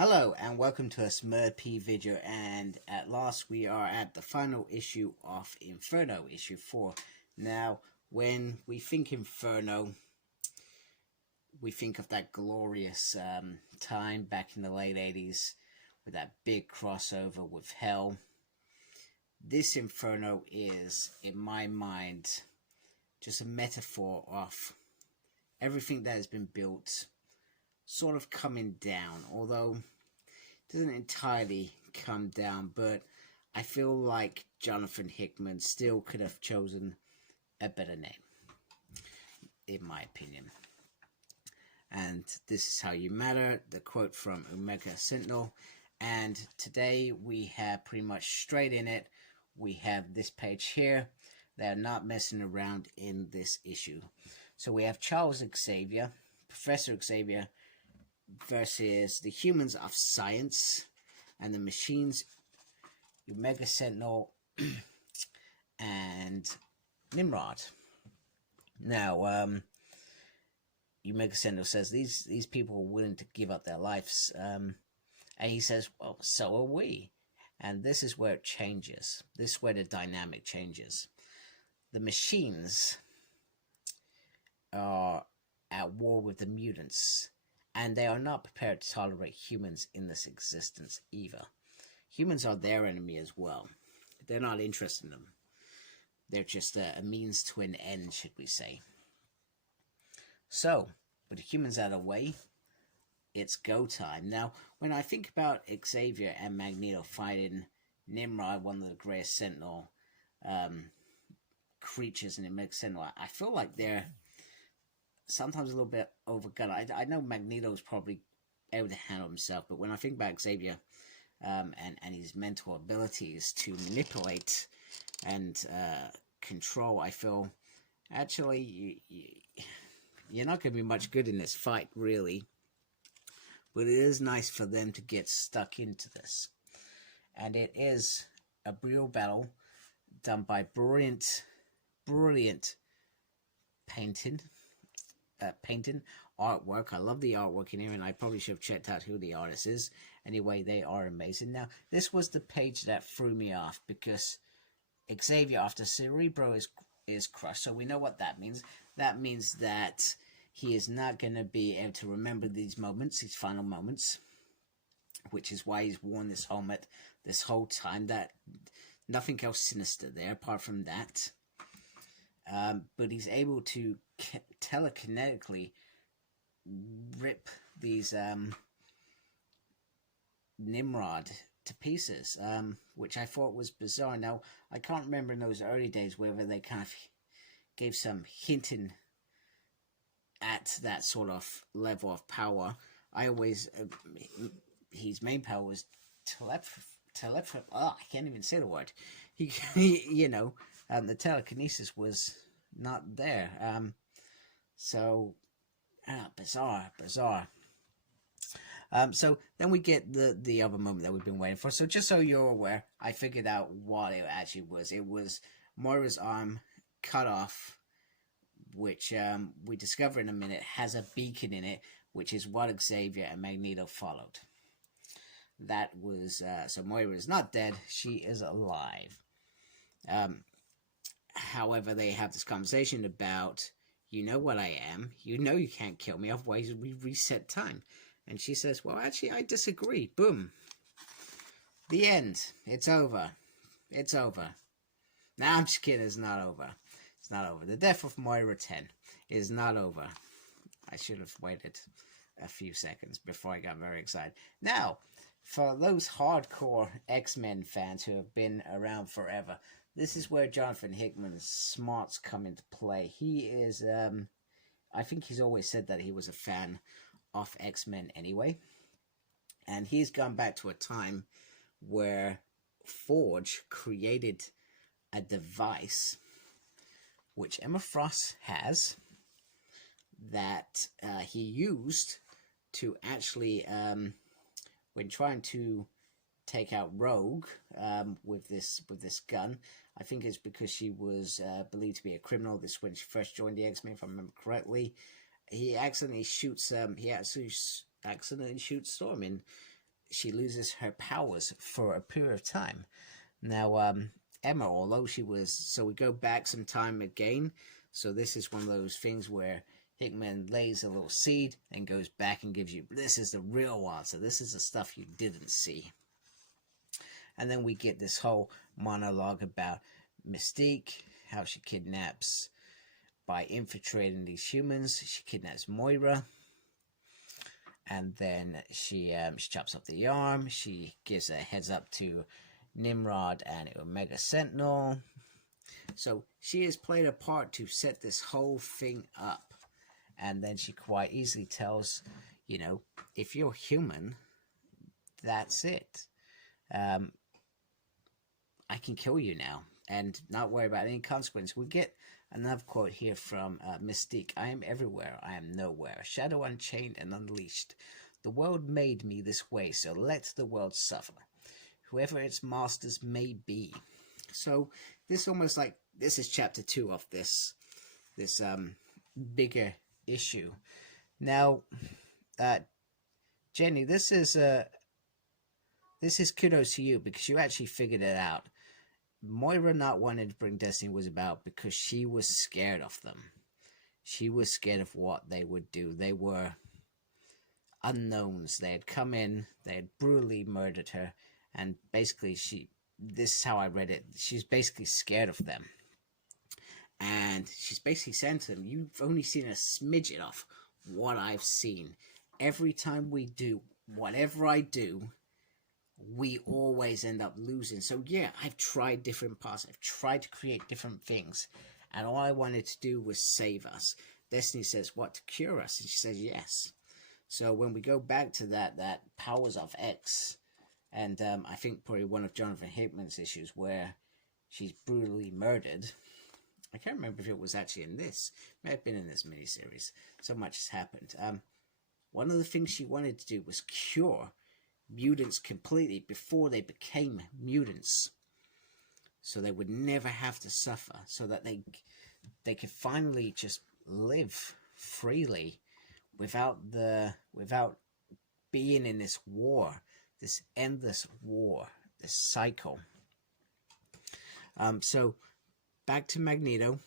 Hello and welcome to a Smurp video, and at last we are at the final issue of Inferno, issue 4. Now, when we think Inferno, we think of that glorious time back in the late 80s with that big crossover with Hell. This Inferno is, in my mind, just a metaphor of everything that has been built sort of coming down, although it doesn't entirely come down, but I feel like Jonathan Hickman still could have chosen a better name, in my opinion. And this is how you matter, the quote from Omega Sentinel. And today we have pretty much straight in it, we have this page here. They're not messing around in this issue. So we have Charles Xavier, Professor Xavier, versus the humans of science and the machines, Omega Sentinel and Nimrod. Now, Omega Sentinel says these people are willing to give up their lives, and he says, well, so are we. And this is where it changes. This is where the dynamic changes. The machines are at war with the mutants, and they are not prepared to tolerate humans in this existence either. Humans are their enemy as well. They're not interested in them. They're just a means to an end, should we say. So, with the humans out of the way, it's go time. Now, when I think about Xavier and Magneto fighting Nimrod, one of the greatest Sentinel creatures in the Omega Sentinel, I feel like they're sometimes a little bit overgunned. I know Magneto's probably able to handle himself, but when I think about Xavier and his mental abilities to manipulate and control, I feel actually you're not going to be much good in this fight, really. But it is nice for them to get stuck into this. And it is a real battle done by brilliant painting artwork. I love the artwork in here, and I probably should have checked out who the artist is. Anyway, they are amazing. Now, this was the page that threw me off, because Xavier, after Cerebro is crushed, so we know what that means. That means that he is not going to be able to remember these moments, these final moments, which is why he's worn this helmet this whole time. That nothing else sinister there apart from that. But he's able to telekinetically rip these Nimrod to pieces, which I thought was bizarre. Now, I can't remember in those early days whether they kind of gave some hinting at that sort of level of power. I always, his main power was telepathy. Oh, I can't even say the word. The telekinesis was not there. Bizarre. So then we get the other moment that we've been waiting for. So just so you're aware, I figured out what it actually was. It was Moira's arm cut off, which we discover in a minute has a beacon in it, which is what Xavier and Magneto followed. That was, so Moira is not dead, she is alive. However, they have this conversation about, you know what I am, you know you can't kill me, otherwise we reset time. And she says, well, actually, I disagree. Boom. The end. It's over. It's over. Nah, I'm just kidding, it's not over. It's not over. The death of Moira 10 is not over. I should have waited a few seconds before I got very excited. Now, for those hardcore X-Men fans who have been around forever, this is where Jonathan Hickman's smarts come into play. He is, I think he's always said that he was a fan of X-Men anyway. And he's gone back to a time where Forge created a device which Emma Frost has, that he used to actually, when trying to take out Rogue with this gun, I think it's because she was believed to be a criminal. This when she first joined the X-Men, if I remember correctly. He accidentally shoots Storm she loses her powers for a period of time. Now, Emma, although she was, so we go back some time again. So this is one of those things where Hickman lays a little seed and goes back and gives you, this is the real answer. This is the stuff you didn't see. And then we get this whole monologue about Mystique, how she kidnaps by infiltrating these humans. She kidnaps Moira. And then she chops off the arm. She gives a heads up to Nimrod and Omega Sentinel. So she has played a part to set this whole thing up. And then she quite easily tells, you know, if you're human, that's it. I can kill you now and not worry about any consequence. We get another quote here from Mystique. I am everywhere. I am nowhere. Shadow unchained and unleashed. The world made me this way, so let the world suffer. Whoever its masters may be. So this almost like, this is chapter 2 of this bigger issue. Now, Jenny, this is kudos to you because you actually figured it out. Moira not wanting to bring Destiny was about because she was scared of them. She was scared of what they would do. They were unknowns. They had come in, they had brutally murdered her, and basically this is how I read it, she's basically scared of them. And she's basically saying to them, you've only seen a smidget of what I've seen. Every time we do whatever I do, we always end up losing. So yeah, I've tried different paths. I've tried to create different things. And all I wanted to do was save us. Destiny says, what, to cure us? And she says, yes. So when we go back to that powers of X, and I think probably one of Jonathan Hickman's issues where she's brutally murdered. I can't remember if it was actually in this. It may have been in this miniseries. So much has happened. One of the things she wanted to do was cure mutants completely before they became mutants, so they would never have to suffer, so that they could finally just live freely without being in this war, this endless war, this cycle. So back to Magneto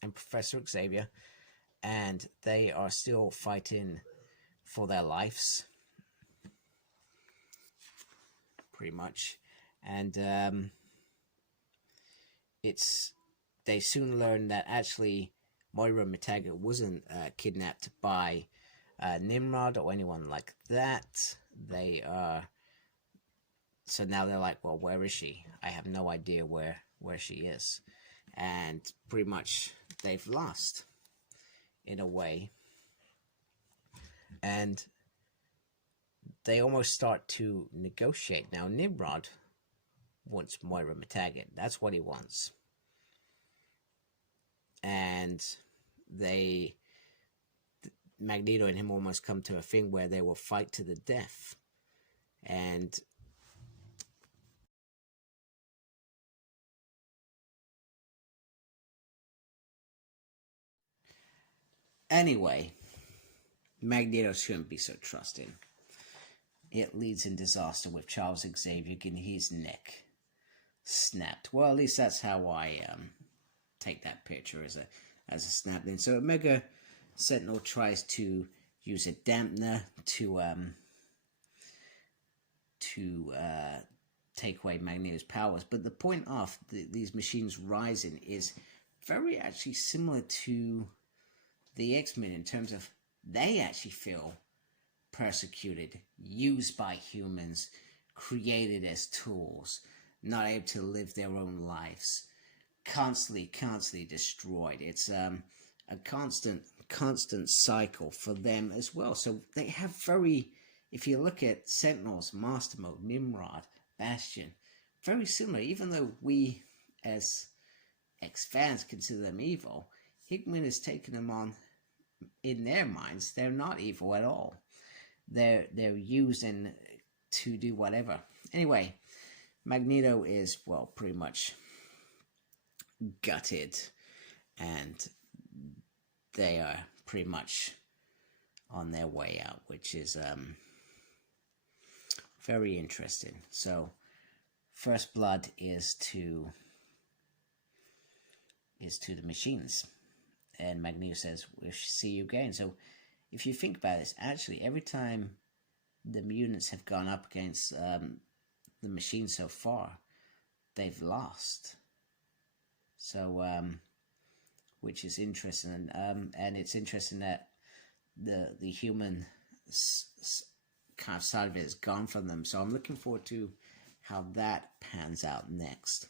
and Professor Xavier, and they are still fighting for their lives, pretty much. And they soon learn that actually Moira Metaga wasn't kidnapped by Nimrod or anyone like that. So now they're like, well, where is she? I have no idea where she is. And pretty much they've lost in a way. And they almost start to negotiate. Now, Nimrod wants Moira Metaga. That's what he wants. And Magneto and him almost come to a thing where they will fight to the death. And anyway, Magneto shouldn't be so trusting. It leads in disaster with Charles Xavier getting his neck snapped. Well, at least that's how I take that picture as a snap. Then, so Omega Sentinel tries to use a dampener to take away Magneto's powers. But the point of these machines rising is very actually similar to the X-Men in terms of they actually feel persecuted, used by humans, created as tools, not able to live their own lives, constantly destroyed. It's a constant cycle for them as well. So they have if you look at Sentinels, Master Mode, Nimrod, Bastion, very similar, even though we as X-fans consider them evil. Hickman has taken them on, in their minds, they're not evil at all. They're used to do whatever. Anyway, Magneto is, well, pretty much gutted, and they are pretty much on their way out, which is Very interesting. So first blood is to the machines, and Magneto says, "We'll see you again." So if you think about this, actually every time the mutants have gone up against the machines so far, they've lost. So which is interesting, and it's interesting that the human kind of side of it is gone from them. So I'm looking forward to how that pans out next.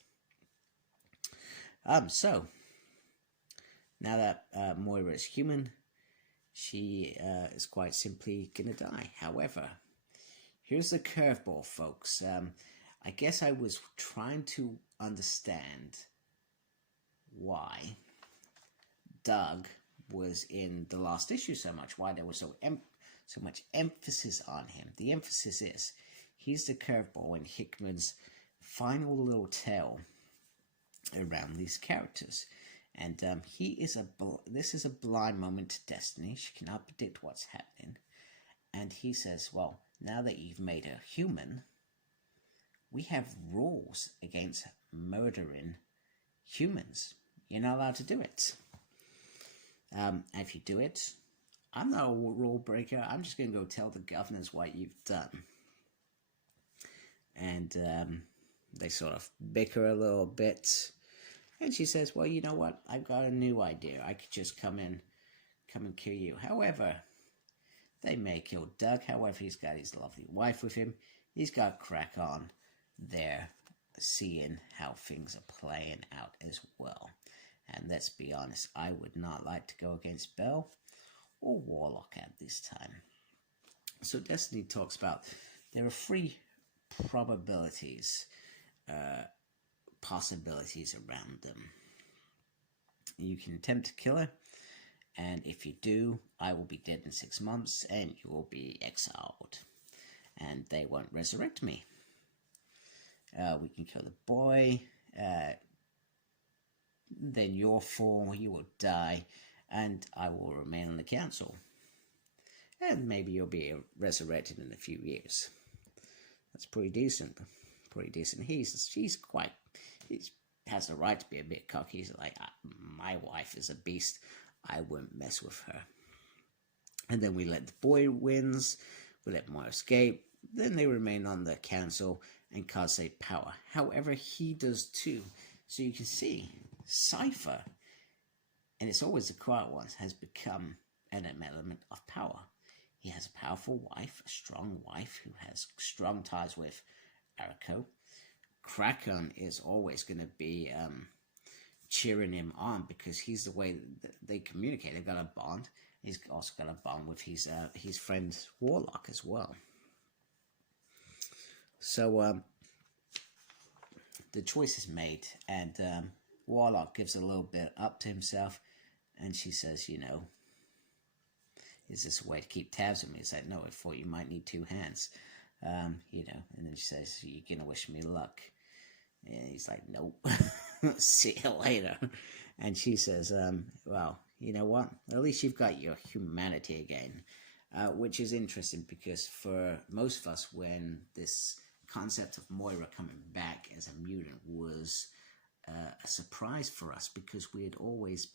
So now that Moira is human, she is quite simply gonna die. However, here's the curveball, folks. I guess I was trying to understand why Doug was in the last issue so much, why there was so much emphasis on him. The emphasis is he's the curveball in Hickman's final little tale around these characters. And this is a blind moment to Destiny. She cannot predict what's happening. And he says, well, now that you've made her human, we have rules against murdering humans. You're not allowed to do it. If you do it, I'm not a rule breaker. I'm just going to go tell the governors what you've done. And they sort of bicker a little bit. And she says, well, you know what? I've got a new idea. I could just come and kill you. However, they may kill Doug. However, he's got his lovely wife with him. He's got crack on there, seeing how things are playing out as well. And let's be honest, I would not like to go against Bell or Warlock at this time. So Destiny talks about there are 3 probabilities, possibilities around them. You can attempt to kill her, and if you do, I will be dead in 6 months, and you will be exiled, and they won't resurrect me. We can kill the boy, then you'll fall, you will die, and I will remain on the council. And maybe you'll be resurrected in a few years. That's pretty decent. He has the right to be a bit cocky. He's like, my wife is a beast. I won't mess with her. And then we let the boy wins. We let Moira escape. Then they remain on the council and cause a power. However, he does too. So you can see Cypher, and it's always the quiet ones, has become an element of power. He has a powerful wife, a strong wife who has strong ties with Ariko. Kraken is always going to be cheering him on because he's the way that they communicate. They've got a bond. He's also got a bond with his friend Warlock as well. So the choice is made, and Warlock gives a little bit up to himself, and she says, you know, is this a way to keep tabs on me? He's like, no, I thought you might need 2 hands. You know, and then she says, you're going to wish me luck. And he's like, nope, see you later. And she says, well, you know what? At least you've got your humanity again. Which is interesting because for most of us, when this concept of Moira coming back as a mutant was a surprise for us, because we had always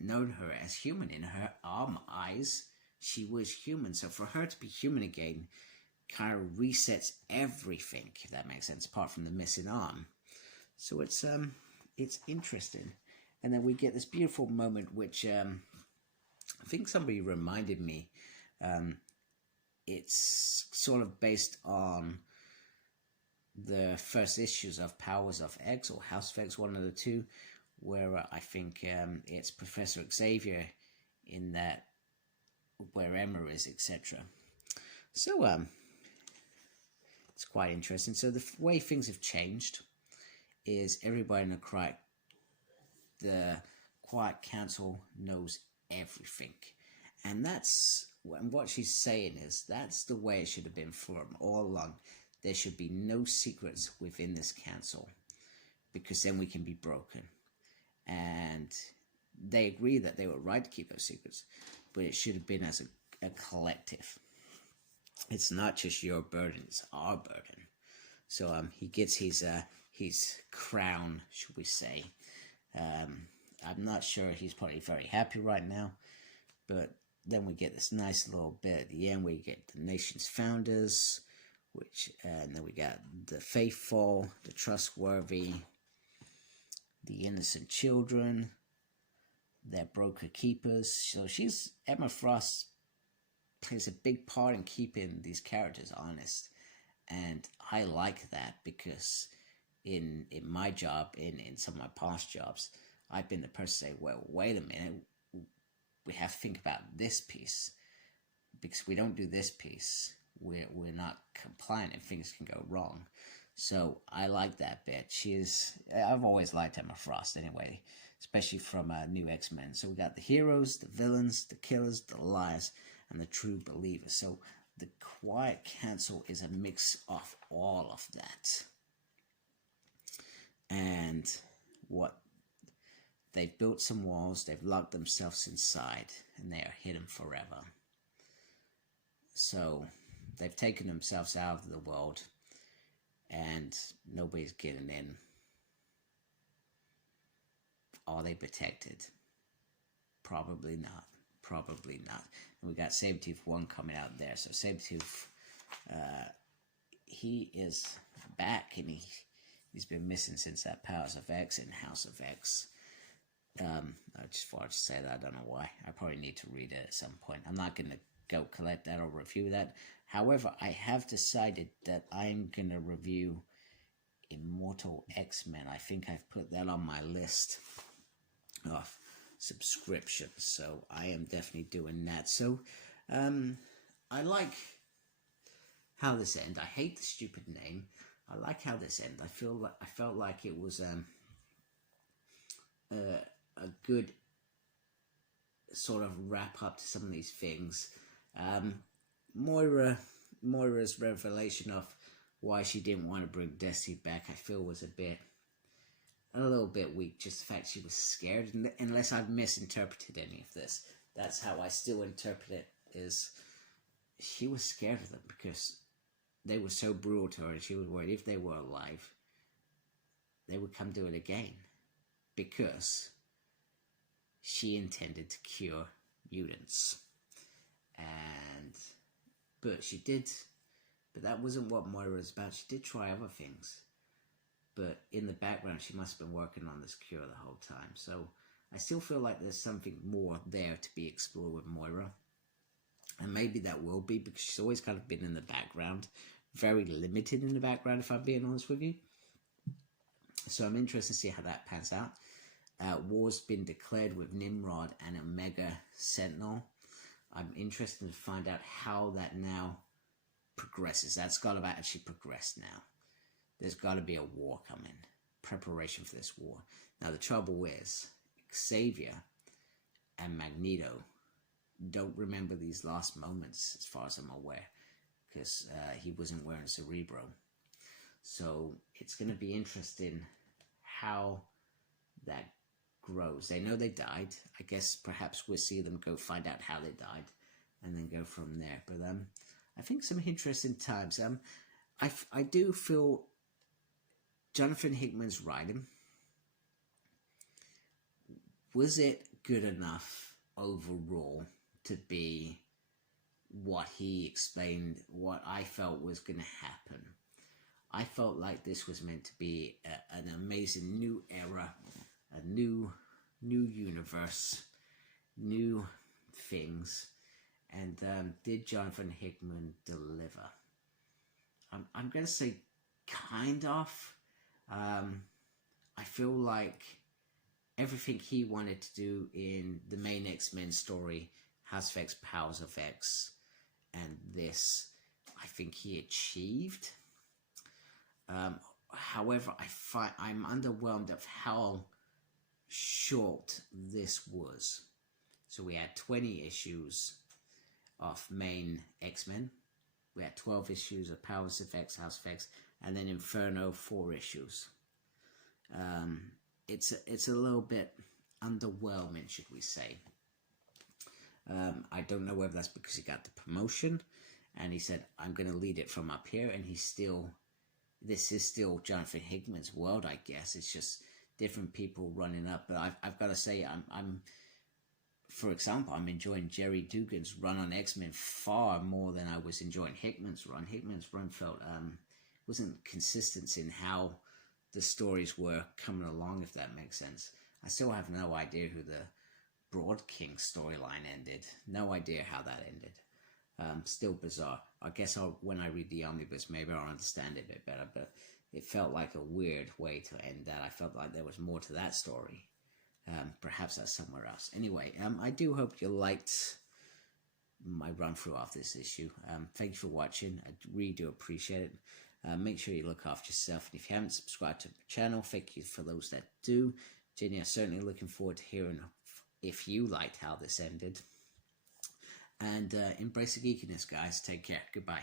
known her as human. In our eyes, she was human. So for her to be human again kind of resets everything, if that makes sense, apart from the missing arm. So it's interesting. And then we get this beautiful moment, which I think somebody reminded me. It's sort of based on the first issues of Powers of X or House of X, one of the two, where I think it's Professor Xavier in that, where Emma is, etc. So it's quite interesting. So the way things have changed is everybody in the Quiet Council knows everything. And that's what she's saying is that's the way it should have been from all along. There should be no secrets within this council, because then we can be broken. And they agree that they were right to keep those secrets, but it should have been as a collective. it's not just your burden, it's our burden. So he gets his crown, should we say. I'm not sure he's probably very happy right now, but then we get this nice little bit at the end where you get the nation's founders, and then we got the faithful, the trustworthy, the innocent children, their broker keepers. So Emma Frost plays a big part in keeping these characters honest, and I like that because in my job, in some of my past jobs, I've been the person to say, well, wait a minute, we have to think about this piece, because if we don't do this piece, we're not compliant and things can go wrong. So I like that bit. I've always liked Emma Frost anyway, especially from New X-Men. So we got the heroes, the villains, the killers, the liars, and the true believers. So the Quiet Council is a mix of all of that. And what they've built some walls, they've locked themselves inside, and they are hidden forever. So they've taken themselves out of the world, and nobody's getting in. Are they protected? Probably not. Probably not. And we got Sabretooth 1 coming out there. So Sabretooth, he is back, and he's been missing since that Powers of X and House of X. I just thought to say that. I don't know why. I probably need to read it at some point. I'm not going to go collect that or review that. However, I have decided that I'm going to review Immortal X-Men. I think I've put that on my list of subscriptions. So I am definitely doing that. So I like how this ends. I hate the stupid name. I like how this ends. I felt like it was a good sort of wrap up to some of these things. Moira's revelation of why she didn't want to bring Destiny back, I feel, was a little bit weak. Just the fact she was scared, unless I've misinterpreted any of this. That's how I still interpret it, is she was scared of them because they were so brutal to her, and she was worried if they were alive, they would come do it again, because she intended to cure mutants. But she did, but that wasn't what Moira was about. She did try other things, but in the background she must have been working on this cure the whole time. So I still feel like there's something more there to be explored with Moira, and maybe that will be, because she's always kind of been in the background, very limited in the background, if I'm being honest with you. So I'm interested to see how that pans out. War's been declared with Nimrod and Omega Sentinel. I'm interested to find out how that now progresses. That's got to actually progress now. There's got to be a war coming. Preparation for this war. Now the trouble is, Xavier and Magneto don't remember these last moments, as far as I'm aware, because he wasn't wearing Cerebro. So it's going to be interesting how that grows. They know they died. I guess perhaps we'll see them go find out how they died and then go from there. But I think some interesting times. I do feel Jonathan Hickman's writing, was it good enough overall to be what he explained, what I felt was going to happen? I felt like this was meant to be an amazing new era, a new universe, new things. And did Jonathan Hickman deliver? I'm going to say kind of. I feel like everything he wanted to do in the main X-Men story, House of X, Powers of X, and this, I think he achieved. However, I'm underwhelmed of how short this was. So we had 20 issues of main X-Men. We had 12 issues of Powers of X, House of X, and then Inferno, 4 issues. It's a little bit underwhelming, should we say. I don't know whether that's because he got the promotion, and he said, I'm going to lead it from up here, and this is still Jonathan Hickman's world, I guess. It's just different people running up, but I've got to say, for example, I'm enjoying Jerry Dugan's run on X-Men far more than I was enjoying Hickman's run. Hickman's run felt wasn't consistent in how the stories were coming along, if that makes sense. I still have no idea who the Broad King storyline ended. No idea how that ended. Still bizarre. I guess when I read the omnibus, maybe I'll understand it a bit better, but it felt like a weird way to end that. I felt like there was more to that story. Perhaps that's somewhere else. Anyway, I do hope you liked my run through of this issue. Thank you for watching. I really do appreciate it. Make sure you look after yourself. And if you haven't subscribed to the channel, thank you for those that do. Jenny, I'm certainly looking forward to hearing if you liked how this ended. And embrace the geekiness, guys. Take care. Goodbye.